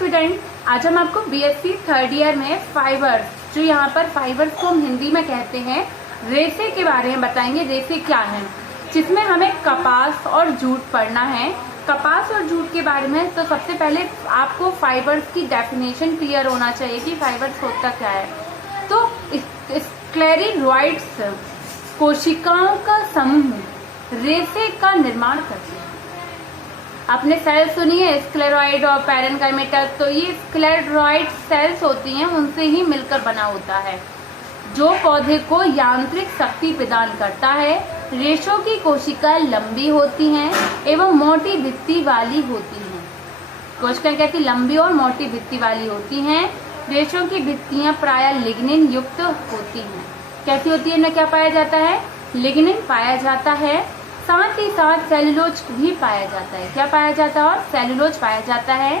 Student, आज हम आपको बीएससी थर्ड ईयर में फाइबर्स, जो यहाँ पर फाइबर्स को हम हिंदी में कहते हैं, रेशे के बारे में बताएंगे। रेशे क्या है, जिसमें हमें कपास और जूट पढ़ना है। कपास और जूट के बारे में तो सबसे पहले आपको फाइबर्स की डेफिनेशन क्लियर होना चाहिए कि फाइबर्स होता क्या है। तो स्क्लेरोइड्स कोशिकाओं का समूह रेशे का निर्माण करते हैं। आपने सेल सुनी है, स्क्लेरॉइड और पैरेनकाइमेटा, तो ये स्क्लेरॉइड सेल्स होती हैं, उनसे ही मिलकर बना होता है, जो पौधे को यांत्रिक शक्ति प्रदान करता है। रेशों की कोशिकाएं लंबी होती हैं एवं मोटी भित्ति वाली होती हैं। कोशिकाएं कैसी लंबी और मोटी भित्ति वाली होती हैं। रेशों की भित्तियां प्रायः लिग्निन युक्त होती हैं। कैसी होती है, इनमें क्या पाया जाता है, लिग्निन पाया जाता है। साथ ही साथ सेलुलोज भी पाया जाता है। क्या पाया जाता है, और सेलुलोज पाया जाता है।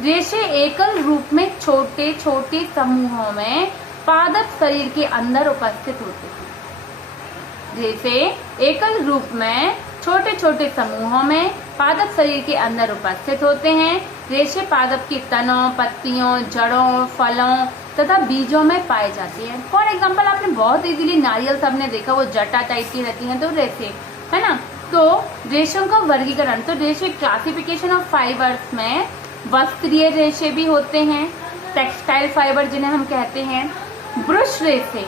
रेशे एकल रूप में छोटे छोटे समूहों में पादप शरीर के अंदर उपस्थित होते हैं। रेशे एकल रूप में छोटे छोटे समूहों में पादप शरीर के अंदर उपस्थित होते हैं। रेशे पादप के तनों, पत्तियों, जड़ों, फलों तथा बीजों में पाए जाते हैं। फॉर एग्जाम्पल, आपने बहुत इजीली नारियल सबने देखा, वो जटा टाइप की रहती हैं, तो रेशे है ना। तो रेशों का वर्गीकरण, तो रेशे क्लासिफिकेशन ऑफ फाइबर्स में वस्त्रीय रेशे भी होते हैं, टेक्सटाइल फाइबर जिन्हें हम कहते हैं, ब्रश रेशे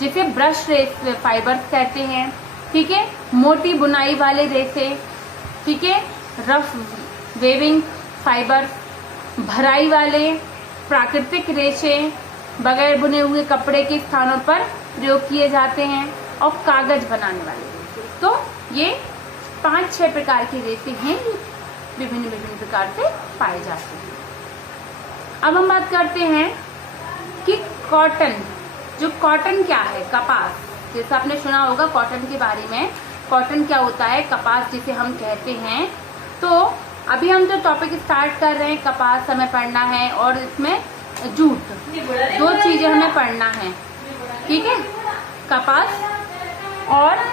जिसे ब्रश रेशे फाइबर्स कहते हैं, ठीक है, मोटी बुनाई वाले रेशे, ठीक है, रफ वेविंग फाइबर्स, भराई वाले प्राकृतिक रेशे बगैर बुने हुए कपड़े के स्थानों पर प्रयोग किए जाते हैं, और कागज बनाने वाले रेशे। तो ये 5-6 प्रकार के रेशे हैं, विभिन्न प्रकार से पाए जाते हैं। अब हम बात करते हैं कि कॉटन, जो कॉटन क्या है, कपास, जैसे आपने सुना होगा कॉटन के बारे में। कॉटन क्या होता है, कपास जिसे हम कहते हैं। तो अभी हम जो टॉपिक स्टार्ट कर रहे हैं, कपास हमें पढ़ना है और इसमें जूट, 2 चीजें हमें पढ़ना है, ठीक है, कपास और,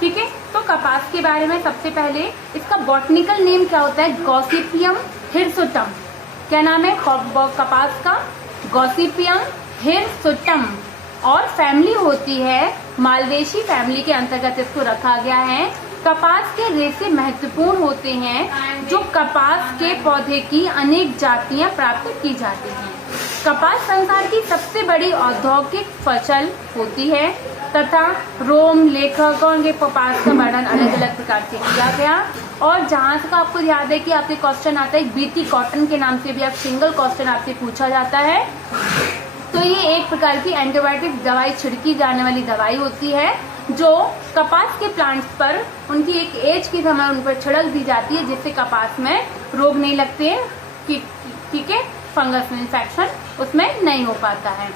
ठीक है। तो कपास के बारे में सबसे पहले इसका बॉटनिकल नेम क्या होता है, गॉसिपियम हिरसुटम। क्या नाम है कपास का, गॉसिपियम हिरसुटम, और फैमिली होती है मालवेसी फैमिली के अंतर्गत इसको रखा गया है। कपास के रेशे महत्वपूर्ण होते हैं, जो कपास के पौधे की अनेक जातियां प्राप्त की जाती हैं। कपास संसार की सबसे बड़ी औद्योगिक फसल होती है तथा रोम लेखकों के कपास का वर्णन अलग अलग प्रकार से किया गया। और जहां तक आपको याद है कि आपके क्वेश्चन आता है, बीटी कॉटन के नाम से भी आप सिंगल क्वेश्चन आपसे पूछा जाता है। तो ये एक प्रकार की एंटीबायोटिक दवाई छिड़की जाने वाली दवाई होती है, जो कपास के प्लांट्स पर उनकी एक एज के समय उन पर छिड़क दी जाती है, जिससे कपास में रोग नहीं लगते हैं, ठीक है, फंगस इन्फेक्शन उसमें नहीं हो पाता है।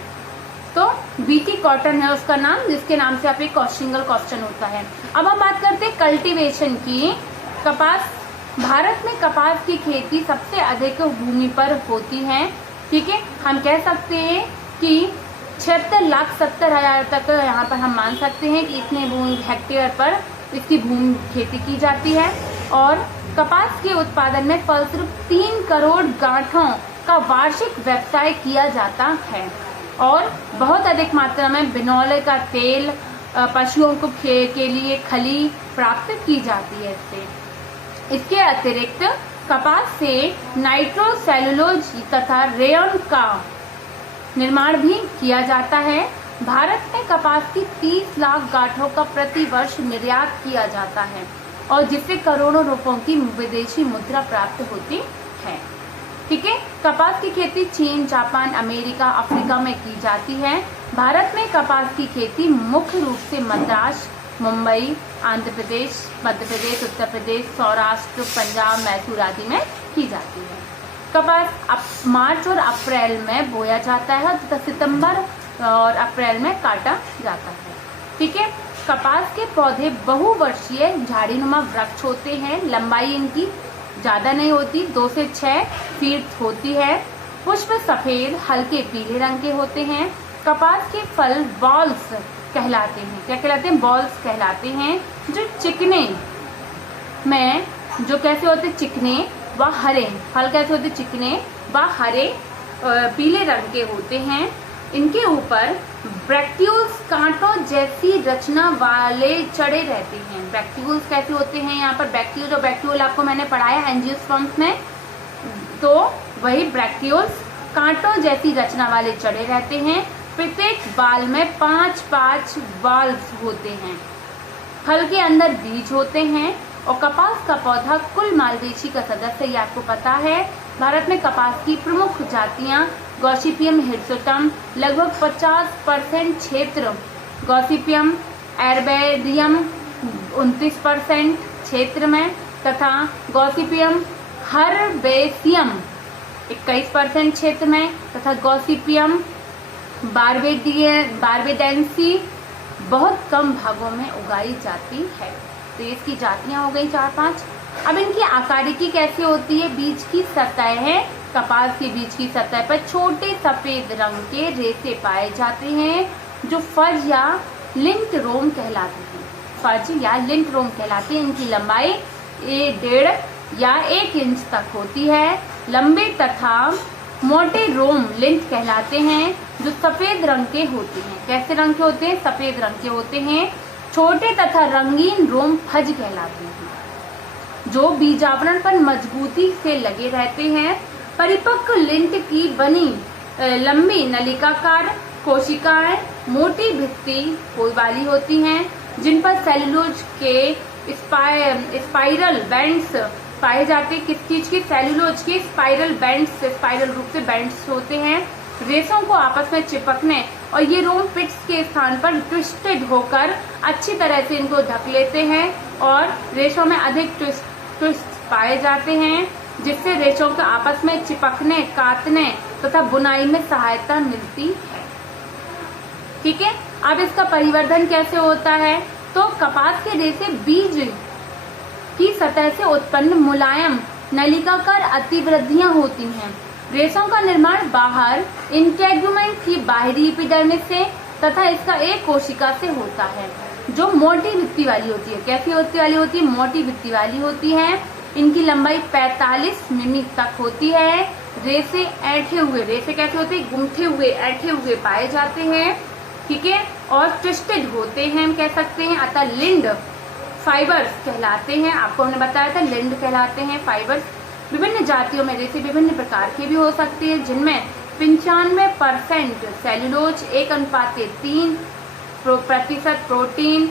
तो बीटी कॉटन है उसका नाम, जिसके नाम से आप एक सिंगल क्वेश्चन होता है। अब हम बात करते हैं कल्टीवेशन की। कपास, भारत में कपास की खेती सबसे अधिक भूमि पर होती है, ठीक है। हम कह सकते हैं कि 76,70,000 तक यहाँ पर हम मान सकते हैं कि इतने हेक्टेयर पर इसकी भूमि खेती की जाती है। और कपास के उत्पादन में फलस्वरूप 3 करोड़ गांठों का वार्षिक व्यवसाय किया जाता है, और बहुत अधिक मात्रा में बिनौले का तेल, पशुओं को के लिए खली प्राप्त की जाती है इसके अतिरिक्त कपास से नाइट्रोसेलुलोज तथा रेयन का निर्माण भी किया जाता है। भारत में कपास की 30 लाख गांठों का प्रति वर्ष निर्यात किया जाता है, और जिससे करोड़ों रुपयों की विदेशी मुद्रा प्राप्त होती है, ठीक है। कपास की खेती चीन, जापान, अमेरिका, अफ्रीका में की जाती है। भारत में कपास की खेती मुख्य रूप से मद्रास, मुंबई, आंध्र प्रदेश, मध्य प्रदेश, उत्तर प्रदेश, सौराष्ट्र, पंजाब, मैसूर आदि में की जाती है। कपास मार्च और अप्रैल में बोया जाता है तथा सितंबर और अप्रैल में काटा जाता है, ठीक है। कपास के पौधे बहुवर्षीय झाड़ीनुमा वृक्ष होते हैं। लंबाई इनकी ज्यादा नहीं होती, 2 से 6 फीट होती है। पुष्प सफेद हल्के पीले रंग के होते हैं। कपास के फल बॉल्स कहलाते हैं। क्या कहलाते हैं, बॉल्स कहलाते हैं, जो चिकने में, जो कैसे होते, चिकने व हरे, फल कैसे होते चिकने व हरे पीले रंग के होते हैं। इनके ऊपर ब्रैक्ट्यूल्स कांटों जैसी रचना वाले चढ़े रहते हैं। ब्रैक्ट्यूल्स कैसे होते हैं, यहाँ पर ब्रैक्ट्यूल और ब्रैक्ट्यूल आपको मैंने पढ़ाया एंजियोस्पर्म्स में, तो वही ब्रैक्ट्यूल्स कांटों जैसी रचना वाले चढ़े रहते हैं। प्रत्येक बाल में 5-5 वाल्व्स होते हैं। फल के अंदर बीज होते हैं और कपास का पौधा कुल मालवेसी का सदस्य, ये आपको पता है। भारत में कपास की प्रमुख जातियां गॉसिपियम हिरसुटम, लगभग 50% क्षेत्र, गॉसिपियम एर्बेडियम 29% क्षेत्र में, तथा गॉसिपियम हर्बेसियम 21% क्षेत्र में, तथा गॉसिपियम बारबेडेंसी बहुत कम भागों में उगाई जाती है। तो इसकी जातियां हो गई 4-5। अब इनकी आकारिकी कैसे होती है, बीज की सतह है, कपास के बीज की सतह पर छोटे सफेद रंग के रेशे पाए जाते हैं जो फज या लिंट रोम कहलाते हैं। फज या लिंट रोम कहलाते हैं। इनकी लंबाई 1.5 या 1 इंच तक होती है। लंबे तथा मोटे रोम लिंट कहलाते हैं जो सफेद रंग के होते हैं। कैसे रंग के होते हैं, सफेद रंग के होते हैं। छोटे तथा रंगीन रोम फज कहलाते हैं जो बीजावरण पर मजबूती से लगे रहते हैं। परिपक्व लिंट की बनी लंबी नलिकाकार कोशिकाएं मोटी भित्ति वाली होती हैं जिन पर सेलुलोज के स्पाइरल बैंड्स पाए जाते हैं। किस चीज के, सेलुलोज के स्पाइरल बैंड्स, स्पाइरल रूप से बैंड्स होते हैं। रेशों को आपस में चिपकने और ये रोम पिट्स के स्थान पर ट्विस्टेड होकर अच्छी तरह से इनको ढक लेते हैं और रेशों में अधिक ट्विस्ट पाए जाते हैं जिससे रेशों के आपस में चिपकने, काटने तथा बुनाई में सहायता मिलती है। ठीक है, अब इसका परिवर्धन कैसे होता है, तो कपास के रेशे बीज की सतह से उत्पन्न मुलायम नलिकाकार अतिवृद्धियां होती हैं। रेशों का निर्माण बाहर इंटेगुमेंट की बाहरी एपिडर्मिस से तथा इसका एक कोशिका से होता है जो मोटी भित्ति वाली होती है। कैसी होती वाली होती है, मोटी भित्ति वाली होती है। इनकी लंबाई 45 मिमी तक होती है। रेशे ऐंठे हुए, रेशे कैसे होते हैं, गुंठे हुए, ऐंठे हुए पाए जाते हैं। ठीक है, और ट्विस्टेड होते हैं हम कह सकते हैं। अतः लिंड फाइबर्स कहलाते हैं। आपको हमने बताया था लिंड कहलाते हैं फाइबर्स। विभिन्न जातियों में रेशे विभिन्न प्रकार के भी हो सकते हैं जिनमें 95% सेल्यूलोज, 1:3% प्रोटीन,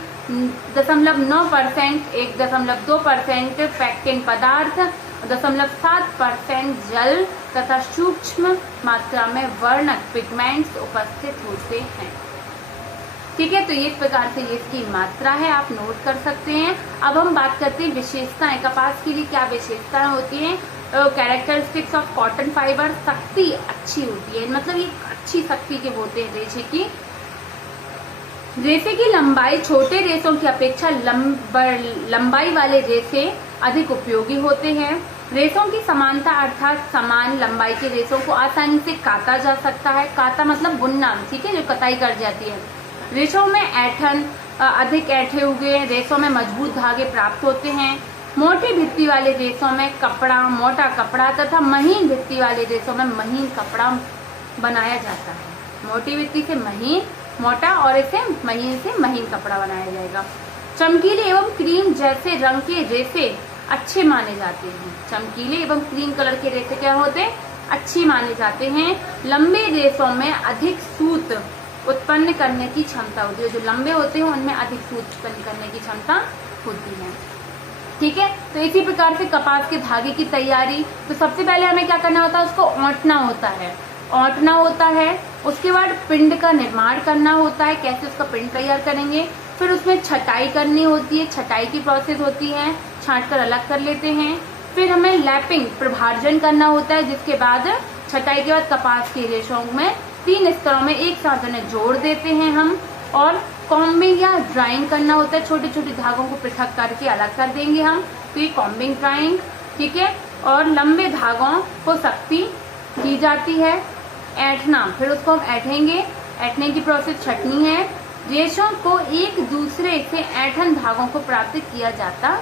0.9% 1.2% पैक्टिन पदार्थ, 0.7% जल तथा सूक्ष्म मात्रा में वर्णक पिगमेंट्स उपस्थित होते हैं। ठीक है, तो ये इस प्रकार से ये इसकी मात्रा है, आप नोट कर सकते हैं। अब हम बात करते हैं विशेषताएं। कपास के लिए क्या विशेषताएं होती हैं। कैरेक्टरिस्टिक्स ऑफ कॉटन फाइबर, शक्ति अच्छी होती है, मतलब ये अच्छी शक्ति के होते हैं रेशे की। रेशे की लंबाई छोटे रेशों की अपेक्षा लंबाई वाले रेशे अधिक उपयोगी होते हैं। रेशों की समानता अर्थात समान लंबाई के रेशों को आसानी से काटा जा सकता है। काटा मतलब बुनना, ठीक है, जो कटाई कर जाती है। रेशों में ऐंठन, अधिक ऐंठे हुए रेशों में मजबूत धागे प्राप्त होते हैं। मोटी भित्ति वाले रेशों में कपड़ा, मोटा कपड़ा तथा महीन भित्ति वाले रेशों में महीन कपड़ा बनाया जाता है। मोटी भित्ति से महीन, मोटा और इसे महीन से महीन कपड़ा बनाया जाएगा। चमकीले एवं क्रीम जैसे रंग के रेशे अच्छे माने जाते हैं। चमकीले एवं क्रीम कलर के रेशे क्या होते हैं, अच्छी माने जाते हैं। लंबे रेशों में अधिक सूत उत्पन्न करने की क्षमता होती है। जो लंबे होते हैं उनमें अधिक सूत उत्पन्न करने की क्षमता होती है। ठीक है, तो इसी प्रकार से कपास के धागे की तैयारी, तो सबसे पहले हमें क्या करना होता है, उसको औंटना होता है। औंटना होता है, उसके बाद पिंड का निर्माण करना होता है। कैसे उसका पिंड तैयार करेंगे, फिर उसमें छटाई करनी होती है। छटाई की प्रोसेस होती है, छांट कर अलग कर लेते हैं। फिर हमें लैपिंग, प्रभार्जन करना होता है, जिसके बाद छटाई के बाद कपास के रेशों में 3 स्तरों में एक साथ उन्हें जोड़ देते हैं हम। और कॉम्बिंग या ड्राइंग करना होता है, छोटे छोटे धागों को पृथक करके अलग कर देंगे हम, तो ये कॉम्बिंग ड्राइंग। ठीक है, और लंबे धागों को सख्ती की जाती है। ऐंठना, फिर उसको हम ऐंठेंगे, ऐंठने की प्रोसेस छटनी है। रेशों को एक दूसरे से ऐंठन धागों को प्राप्त किया जाता है।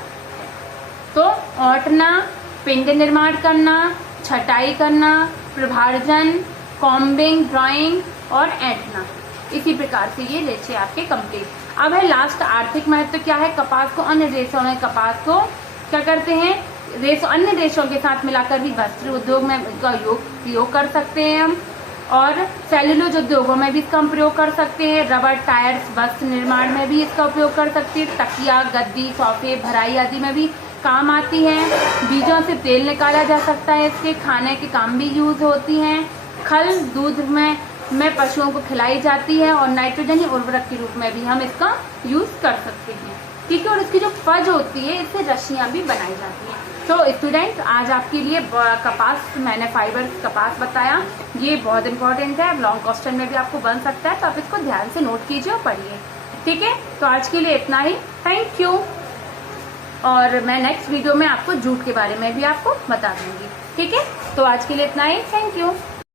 तो औंटना, पिंड निर्माण करना, छटाई करना, प्रभार्जन, कॉम्बिंग, ड्राइंग और ऐंठना। इसी प्रकार से ये रेशे आपके कंप्लीट। अब है लास्ट आर्थिक महत्व क्या है कपास को अन्य देशों में कपास को क्या करते हैं अन्य देशों के साथ मिलाकर भी वस्त्र उद्योग में इसका प्रयोग कर सकते हैं हम, और सेल्यूलोज उद्योगों में भी इसका हम प्रयोग कर सकते हैं। रबर, टायर्स, वस्त्र निर्माण में भी इसका उपयोग कर सकते हैं। तकिया, गद्दी, सोफे, भराई आदि में भी काम आती है। बीजों से तेल निकाला जा सकता है, इसके खाने के काम भी यूज होती हैं। खल दूध में पशुओं को खिलाई जाती है, और नाइट्रोजन उर्वरक के रूप में भी हम इसका यूज कर सकते हैं। ठीक है, और इसकी जो फज होती है इससे रस्सियां भी बनाई जाती हैं। तो स्टूडेंट, आज आपके लिए कपास, मैंने फाइबर कपास बताया, ये बहुत इंपॉर्टेंट है, लॉन्ग क्वेश्चन में भी आपको बन सकता है, तो आप इसको ध्यान से नोट कीजिए और पढ़िए। ठीक है, तो आज के लिए इतना ही। Thank you. और मैं नेक्स्ट वीडियो में आपको जूट के बारे में भी आपको बता दूंगी। ठीक है, तो आज के लिए इतना ही। Thank you.